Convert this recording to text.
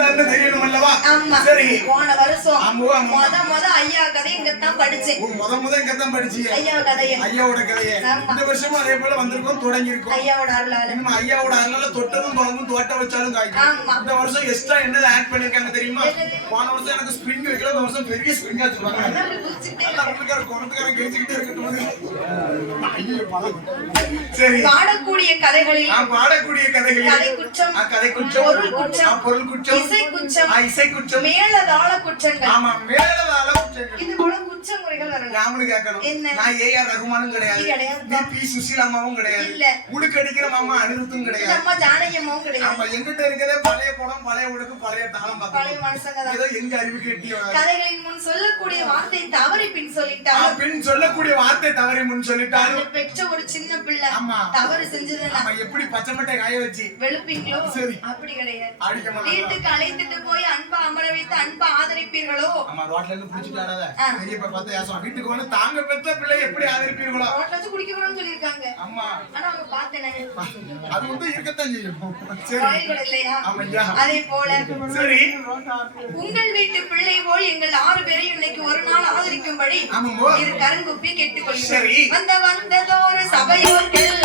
பார்த்தான்னு தெரியணும் அல்லவா? ஆமா. சரி. போன வருஷம் முத ஐயா கதை இங்கத்தான் படிச்சேன். முத இங்கத்தான் படிச்சீங்க ஐயா கதையை, ஐயாவோட கதையை. இந்த வருஷமும் அதே போல வந்திருக்கோம், தொடங்கி இருக்கோம். ஐயாவோட அருளால. இன்னும் ஐயாவோட அருளால தொட்டதும் தொடங்கும், தோட்ட வச்சாலும் காய்க்கும். இந்த வருஷம் எக்ஸ்ட்ரா என்ன ஆட் பண்ணிருக்காங்க தெரியுமா? போன வருஷம் எனக்கு ஸ்ப்ரிங் வைக்கல, இந்த வருஷம் பெரிய ஸ்ப்ரிங்கா வச்சிருக்காங்க. குணத்துக்காரன் கேச்சுக்கிட்டே இருக்கட்டும். சரி, பாடக்கூடிய கதைகளில் பாடக்கூடிய கதைகளில் கதை குற்றம், கதை குற்றம், பொருள் குற்றம், இசை குற்றம், மேலதாள குற்றங்கள். ஆமா, மேலதாள குற்றங்கள். இது போல குற்ற முறைகள் வரலாம். நாமளும் கேட்கணும். என்ன? நான் ஏஆர் ரகுமானும் கிடையாது, பி சுசீலாமாவும் கிடையாது, இல்ல உடுக்கடிக்கிற மாமா அனிருத்தும் கிடையாது, அம்மா ஜானகியம்மாவும் கிடையாது. ஆமா, எங்கிட்ட இருக்கிறதே பழைய படம், பழைய உடுக்கு, பழைய தாளம், பழைய மனுஷங்க தான். ஏதோ எங்க அறிவு கேட்டியோ. கதைகளின் முன் சொல்லக்கூடிய வார்த்தை தவறி பின் சொல்லிட்டாலும், பின் சொல்லக்கூடிய வார்த்தை தவறி முன் சொல்லிட்டாலும், பெற்ற ஒரு சின்ன பிள்ளை ஆமா தவறு செஞ்சதுன்னா எப்படி பச்சை மட்டை காய வச்சு வெளுப்பீங்களோ? சரி, அப்படி கிடையாது. அடிக்க மாட்டோம். வீட்டுக்கு அழைத்துட்டு போய் அன்பா அமர வைத்து அன்பா ஆதரிப்பீர்களோ? ஆமா, ரோட்ல இருந்து புடிச்சிட்டு வராத பெரியப்பா பார்த்து ஏசுவான். வீட்டுக்கு வந்து தாங்க பெற்ற பிள்ளை எப்படி ஆதரிப்பீர்களோ? ரோட்ல வச்சு குடிக்க கூடாதுன்னு சொல்லிருக்காங்க. ஆமா, ஆனா அவங்க பார்த்தேனே, அது வந்து இருக்கத்தான் செய்யும். சரி, கூட இல்லையா? ஆமாய்யா. அதே போல சரி, உங்கள் வீட்டு பிள்ளை போல் எங்கள் 6 பேரையும் இன்னைக்கு ஒரு நாள் ஆதரிக்கும்படி ஆமாம்போ இரு கரங்குப்பி கேட்டுக்கொள்கிறேன். சரி, வந்ததோரு சபையோர்கள்